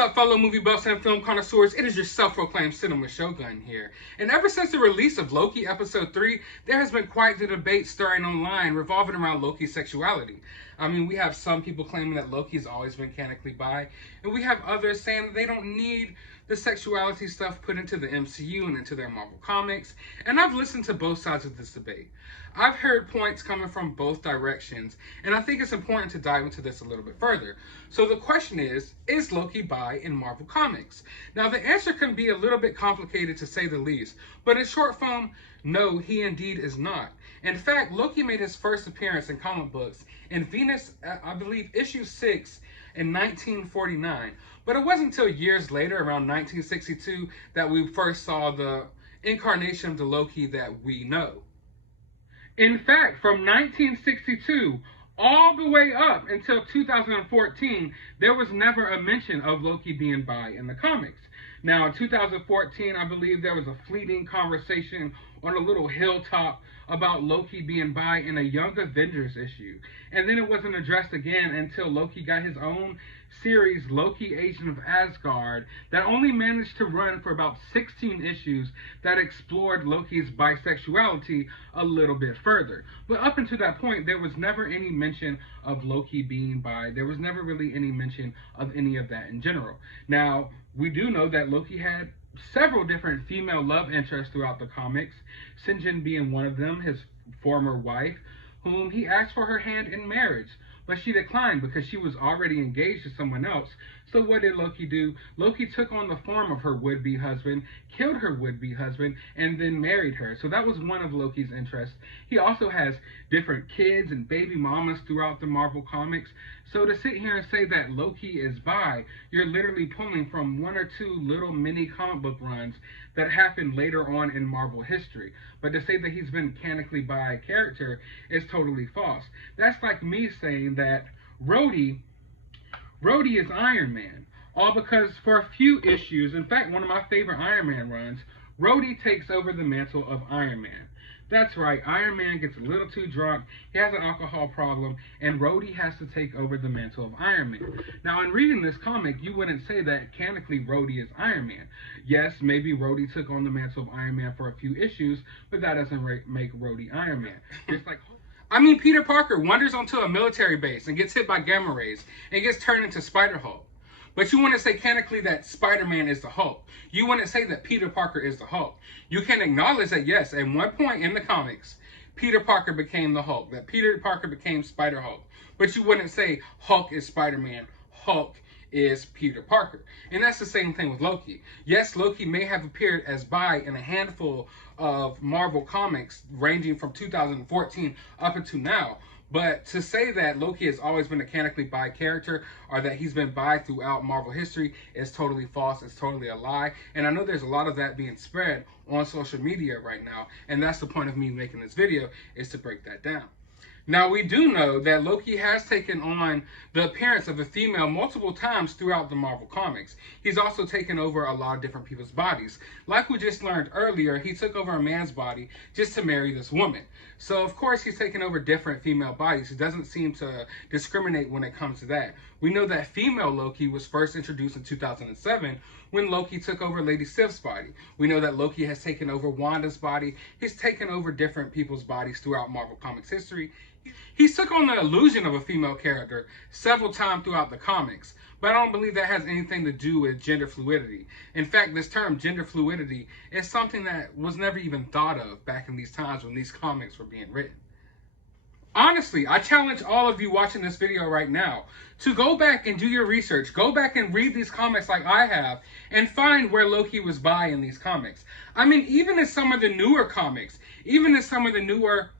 up, fellow movie buffs and film connoisseurs? It is your self-proclaimed cinema shogun here. And ever since the release of Loki Episode 3, there has been quite the debate stirring online revolving around Loki's sexuality. I mean, we have some people claiming that Loki's always been canonically bi, and we have others saying that they don't need the sexuality stuff put into the MCU and into their Marvel comics. And I've listened to both sides of this debate. I've heard points coming from both directions, and I think it's important to dive into this a little bit further. So the question is Loki bi in Marvel Comics? Now, the answer can be a little bit complicated to say the least, but in short form, no, he indeed is not. In fact, Loki made his first appearance in comic books in Venus, I believe, issue 6 in 1949. But it wasn't until years later, around 1962, that we first saw the incarnation of the Loki that we know. In fact, from 1962 all the way up until 2014, there was never a mention of Loki being bi in the comics. Now, in 2014, I believe there was a fleeting conversation on a little hilltop about Loki being bi in a Young Avengers issue. And then it wasn't addressed again until Loki got his own series, Loki Agent of Asgard, that only managed to run for about 16 issues that explored Loki's bisexuality a little bit further. But up until that point, there was never any mention of Loki being bi. There was never really any mention of any of that in general. Now, we do know that Loki had several different female love interests throughout the comics, Sinjin being one of them, his former wife, whom he asked for her hand in marriage, but she declined because she was already engaged to someone else. So what did Loki do? Loki took on the form of her would-be husband, killed her would-be husband, and then married her. So that was one of Loki's interests. He also has different kids and baby mamas throughout the Marvel comics. So to sit here and say that Loki is bi, you're literally pulling from one or two little mini comic book runs that happened later on in Marvel history. But to say that he's been canonically bi character is totally false. That's like me saying that Rhodey is Iron Man, all because for a few issues, in fact, one of my favorite Iron Man runs, Rhodey takes over the mantle of Iron Man. That's right, Iron Man gets a little too drunk, he has an alcohol problem, and Rhodey has to take over the mantle of Iron Man. Now, in reading this comic, you wouldn't say that canonically Rhodey is Iron Man. Yes, maybe Rhodey took on the mantle of Iron Man for a few issues, but that doesn't make Rhodey Iron Man. Just like Peter Parker wanders onto a military base and gets hit by gamma rays and gets turned into Spider-Hulk. But you want to say canonically that Spider-Man is the Hulk. You want to say that Peter Parker is the Hulk. You can acknowledge that, yes, at one point in the comics, Peter Parker became the Hulk, that Peter Parker became Spider-Hulk. But you wouldn't say Hulk is Spider-Man, Hulk is Peter Parker. And that's the same thing with Loki. Yes, Loki may have appeared as bi in a handful of Marvel comics ranging from 2014 up until now, but to say that Loki has always been a canonically bi character or that he's been bi throughout Marvel history is totally false. It's totally a lie. And I know there's a lot of that being spread on social media right now, and that's the point of me making this video, is to break that down. Now, we do know that Loki has taken on the appearance of a female multiple times throughout the Marvel comics. He's also taken over a lot of different people's bodies. Like we just learned earlier, he took over a man's body just to marry this woman. So, of course, he's taken over different female bodies. He doesn't seem to discriminate when it comes to that. We know that female Loki was first introduced in 2007 when Loki took over Lady Sif's body. We know that Loki has taken over Wanda's body. He's taken over different people's bodies throughout Marvel Comics history. He's took on the illusion of a female character several times throughout the comics, but I don't believe that has anything to do with gender fluidity. In fact, this term gender fluidity is something that was never even thought of back in these times when these comics were being written. Honestly, I challenge all of you watching this video right now to go back and do your research. Go back and read these comics like I have and find where Loki was bi in these comics. I mean, even in some of the newer comics, even in some of the newer,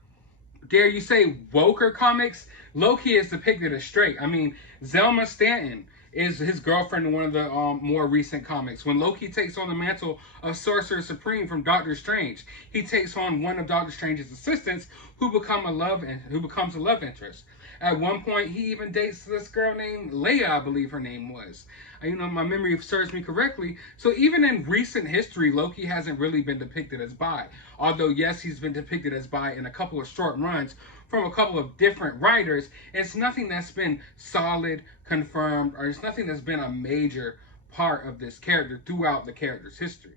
dare you say, woker comics, Loki is depicted as straight. I mean, Zelma Stanton is his girlfriend in one of the more recent comics. When Loki takes on the mantle of Sorcerer Supreme from Doctor Strange, he takes on one of Doctor Strange's assistants who becomes a love interest. At one point, he even dates this girl named Leia, I believe her name was. You know, my memory serves me correctly. So even in recent history, Loki hasn't really been depicted as bi. Although, yes, he's been depicted as bi in a couple of short runs from a couple of different writers. It's nothing that's been solid, confirmed, or it's nothing that's been a major part of this character throughout the character's history.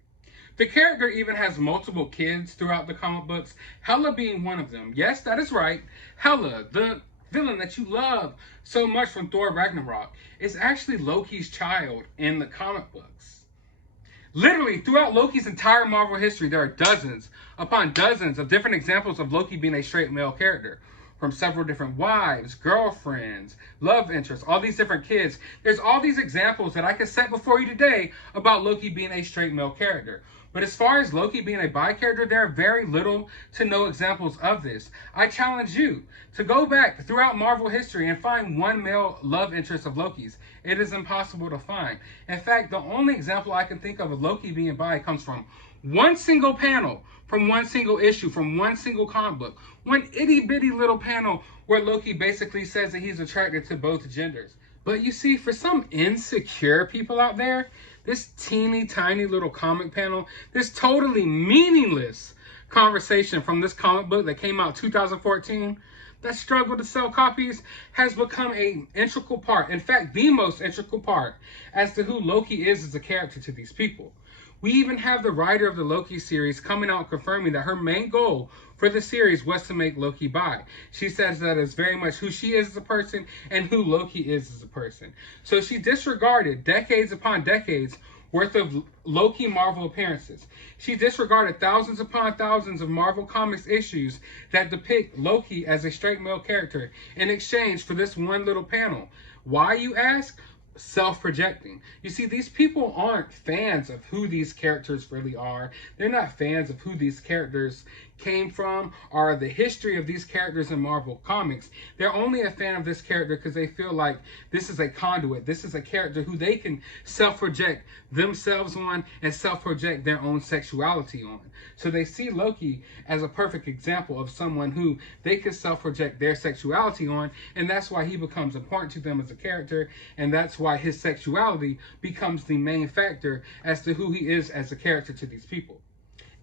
The character even has multiple kids throughout the comic books, Hela being one of them. Yes, that is right. Hela, the villain that you love so much from Thor Ragnarok, is actually Loki's child in the comic books. Literally, throughout Loki's entire Marvel history, there are dozens upon dozens of different examples of Loki being a straight male character. From several different wives, girlfriends, love interests, all these different kids. There's all these examples that I can set before you today about Loki being a straight male character. But as far as Loki being a bi character, there are very little to no examples of this. I challenge you to go back throughout Marvel history and find one male love interest of Loki's. It is impossible to find. In fact, the only example I can think of Loki being bi comes from one single panel, from one single issue, from one single comic book. One itty bitty little panel where Loki basically says that he's attracted to both genders. But you see, for some insecure people out there, this teeny tiny little comic panel, this totally meaningless conversation from this comic book that came out 2014, that struggled to sell copies, has become an integral part, in fact, the most integral part, as to who Loki is as a character to these people. We even have the writer of the Loki series coming out confirming that her main goal for the series was to make Loki bi. She says that is very much who she is as a person and who Loki is as a person. So she disregarded decades upon decades worth of Loki Marvel appearances. She disregarded thousands upon thousands of Marvel Comics issues that depict Loki as a straight male character in exchange for this one little panel. Why, you ask? Self-projecting. You see, these people aren't fans of who these characters really are. They're not fans of who these characters came from or the history of these characters in Marvel Comics. They're only a fan of this character because they feel like this is a conduit. This is a character who they can self-project themselves on and self-project their own sexuality on. So they see Loki as a perfect example of someone who they can self-project their sexuality on, and that's why he becomes important to them as a character, and that's why his sexuality becomes the main factor as to who he is as a character to these people.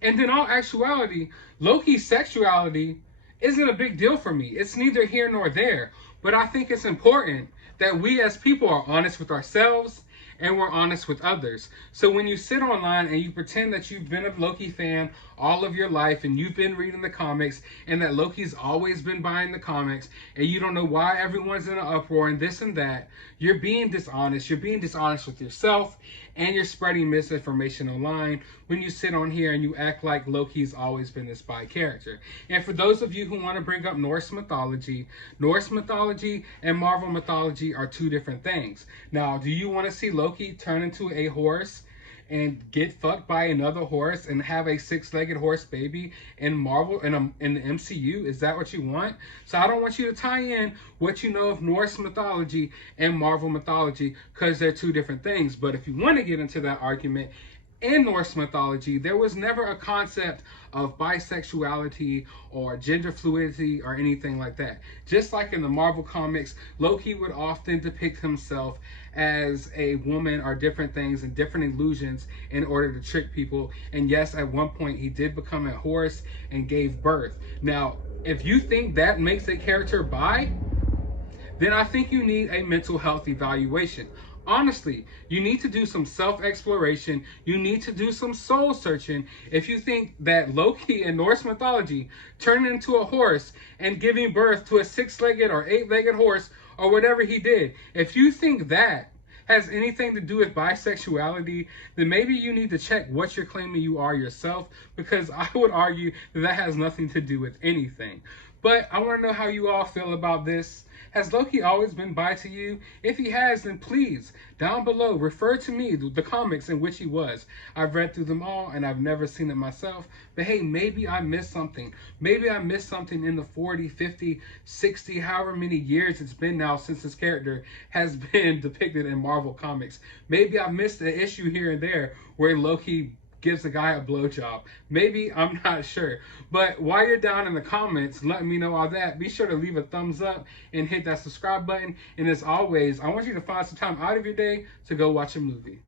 And in all actuality, Loki's sexuality isn't a big deal for me. It's neither here nor there. But I think it's important that we as people are honest with ourselves and we're honest with others. So when you sit online and you pretend that you've been a Loki fan all of your life and you've been reading the comics and that Loki's always been buying the comics and you don't know why everyone's in an uproar and this and that, you're being dishonest. You're being dishonest with yourself and you're spreading misinformation online when you sit on here and you act like Loki's always been this bi character. And for those of you who want to bring up Norse mythology and Marvel mythology are two different things. Now, do you want to see Loki turn into a horse and get fucked by another horse and have a six-legged horse baby in Marvel, in the MCU? Is that what you want? So I don't want you to tie in what you know of Norse mythology and Marvel mythology because they're two different things. But if you want to get into that argument, in Norse mythology, there was never a concept of bisexuality or gender fluidity or anything like that. Just like in the Marvel comics, Loki would often depict himself as a woman or different things and different illusions in order to trick people. And yes, at one point he did become a horse and gave birth. Now, if you think that makes a character bi, then I think you need a mental health evaluation. Honestly, you need to do some self-exploration. You need to do some soul searching. If you think that Loki in Norse mythology turning into a horse and giving birth to a six-legged or eight-legged horse or whatever he did, if you think that has anything to do with bisexuality, then maybe you need to check what you're claiming you are yourself, because I would argue that that has nothing to do with anything. But I want to know how you all feel about this. Has Loki always been bi to you? If he has, then please, down below, refer to me, the comics in which he was. I've read through them all, and I've never seen it myself. But hey, maybe I missed something. Maybe I missed something in the 40, 50, 60, however many years it's been now since this character has been depicted in Marvel Comics. Maybe I missed an issue here and there where Loki gives a guy a blowjob. Maybe, I'm not sure. But while you're down in the comments letting me know all that, be sure to leave a thumbs up and hit that subscribe button. And as always, I want you to find some time out of your day to go watch a movie.